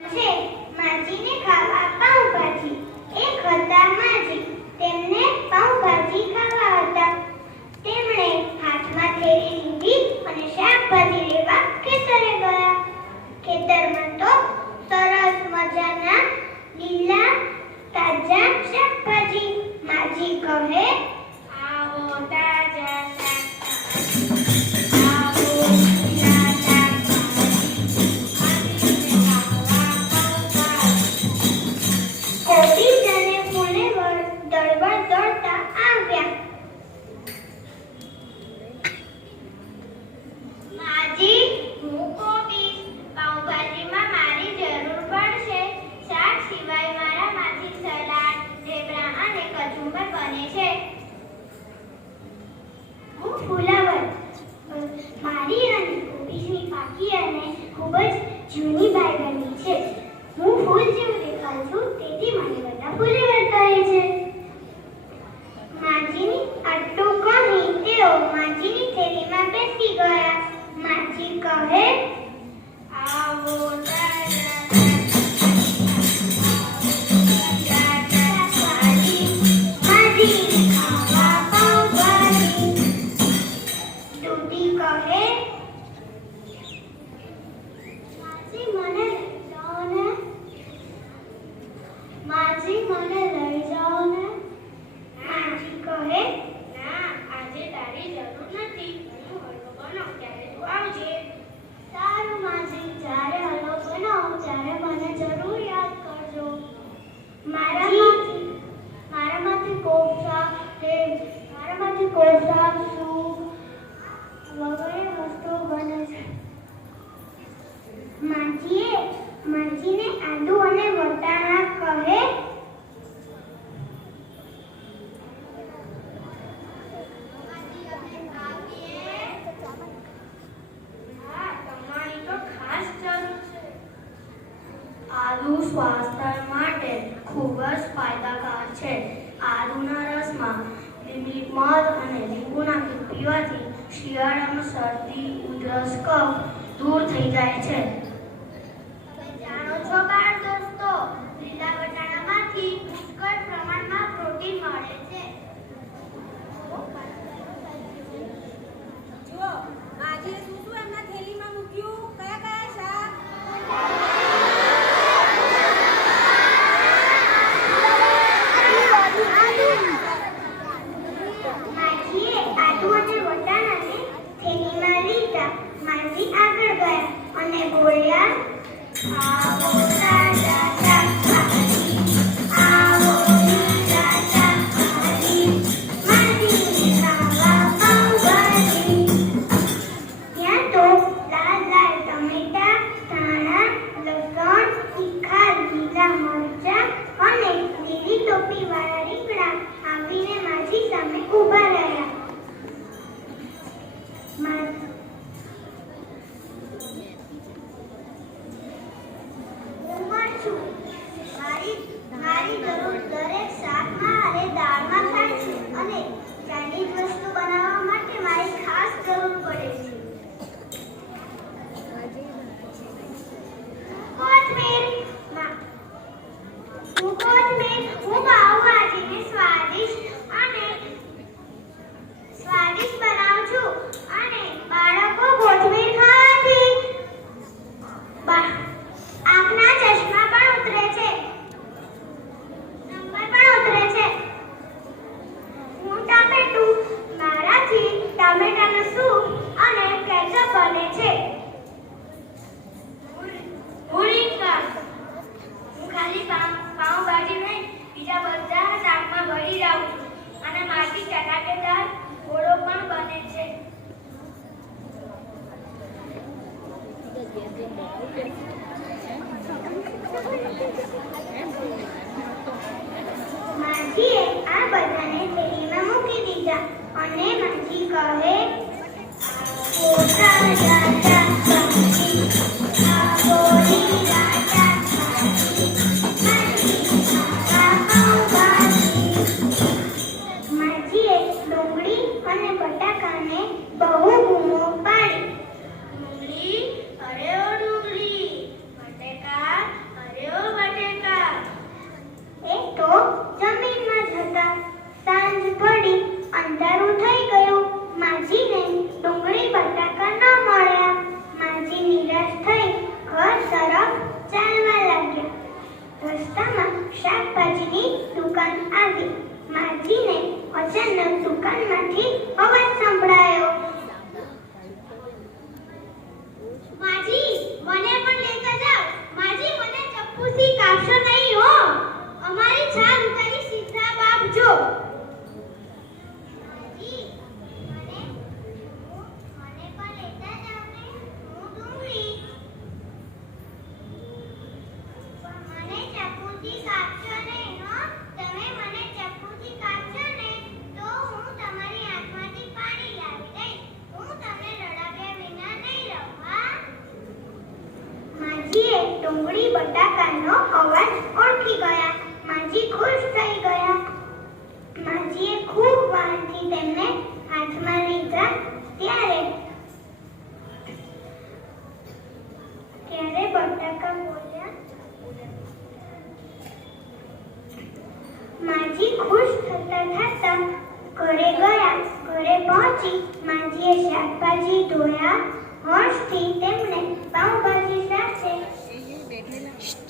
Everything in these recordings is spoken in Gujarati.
છે માજીને ખાવા પાઉંભાજી. એક હતા માજી, તેમને પાઉંભાજી ખાવા હતા. તેમણે હાથમાં થેલી લીધી અને શાકભાજી લેવા ખેતરે ગયા. ખેતરમાં તો સરસ મજાના લીલા તાજા શાકભાજી. માજી કહે, આવો તાજા જૂની બાઈ બની છે. હું ફૂલ જેવું દેખાઉં છું, તેથી મને બધા ફુલેવર કહે છે. માજીની આટલું કહી તેઓ માજીની થેલીમાં બેસી ગયા. માજી કહે, આવો માજીને આદુ અને વટાણા કહે, આદુ સ્વાસ્થ્ય માટે ખૂબ જ ફાયદાકાર છે. આદુના રસમાં લીંબી મધ અને લીંબુ નાખી પીવાથી શિયાળામાં શરદી, ઉધરસ, કફ દૂર થઈ જાય છે. જાણો છો બાળ દોસ્તો, લીલા વટાણામાંથી પુષ્કળ પ્રમાણમાં પ્રોટીન મળે છે. જો માજીએ શું શું એમના થેલીમાં મૂક્યું? કયા કયા શાક? માજીએ આદુ અને વટાણાને થેલીમાં લીધા. માજી આગળ ગયા અને બોલ્યા, આવો તાજા શાકભાજી, આવો લીલા શાકભાજી, માજીને ખાવા પાઉંભાજી. ત્યાં તો લાલ લાલ ટમેટા, ધાણા, લસણ, તીખા લીલા મરચાં અને લીલી ટોપીવાળા રીંગણા આવીને માજી સામે ઊભા રહ્યા. મારી જરૂર દરેક શાકમાં અને દાળમાં થાય છે અને ચાઇનીઝ વસ્તુ બનાવવા માટે મારી ખાસ જરૂર પડે છે. કોથમીર હું પાઉંભાજીને સ્વાદિષ્ટ બનાવું છું અને બાળકો કોથમીર ખાવાથી આંખના ચશ્મા પણ ઉતરે છે, નંબર પણ ઉતરે છે. હું ટામેટું, મારાથી ટામેટાનો સૂપ અને કેચઅપ બને છે. હું ખાલી પાઉંભાજી નહીં, બીજા બધા શાકમાં ભળી જાઉં છું અને માટી ચટાકેદાર ગોળો પણ બને છે. માજીએ આ બધાને થેલીમાં મૂકી દીધા અને માજી કહે, માજીએ ડુંગળી અને બટાકાને બહુ બૂમો પાડી. ડુંગળી, અરે ઓ ડુંગળી, બટાકા દુકાનમાંથી અવાજ સંભળાયો. માજી મને પણ લેતા જાવ. માજી મને ચપ્પુથી કાપશો નહીં હો. અમારી છાલ ઉતારી સીધા બાપજો. માજી મને પણ લેતા જાવ ને. હું ડુંગળી. મને ચપ્પુથી કાપશો નહીં હો. તમે મને ચપ્પુથી કાપશો ને તો હું તમારી આંખમાંથી પાણી લાવી દઈશ. હું તમને રડાવ્યા વિના નહીં રહું. હા માજીએ ડુંગળી બટાકાનો અવાજ ઓળખી ગયા. માજી ખુશ થઈ ગયા. માજીએ ખૂબ વારથી તેમને હાથમાં લીધા. ત્યારે બટાકા બોલ્યા. માજી ખુશ થતા ઘરે ગયા. ઘરે પહોંચી માજીએ શાકભાજી ધોયા. હર્ષથી તેમણે પાઉંભાજી સાથે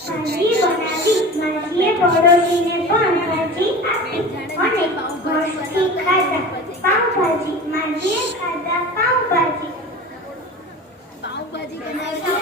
ભાજી બનાવી. માજીએ પડોશીને પણ ભાજી આપી અને હર્ષથી ખાધા પાઉંભાજી. માજીએ ખાધા પાઉંભાજી. પાઉંભાજી બનાવી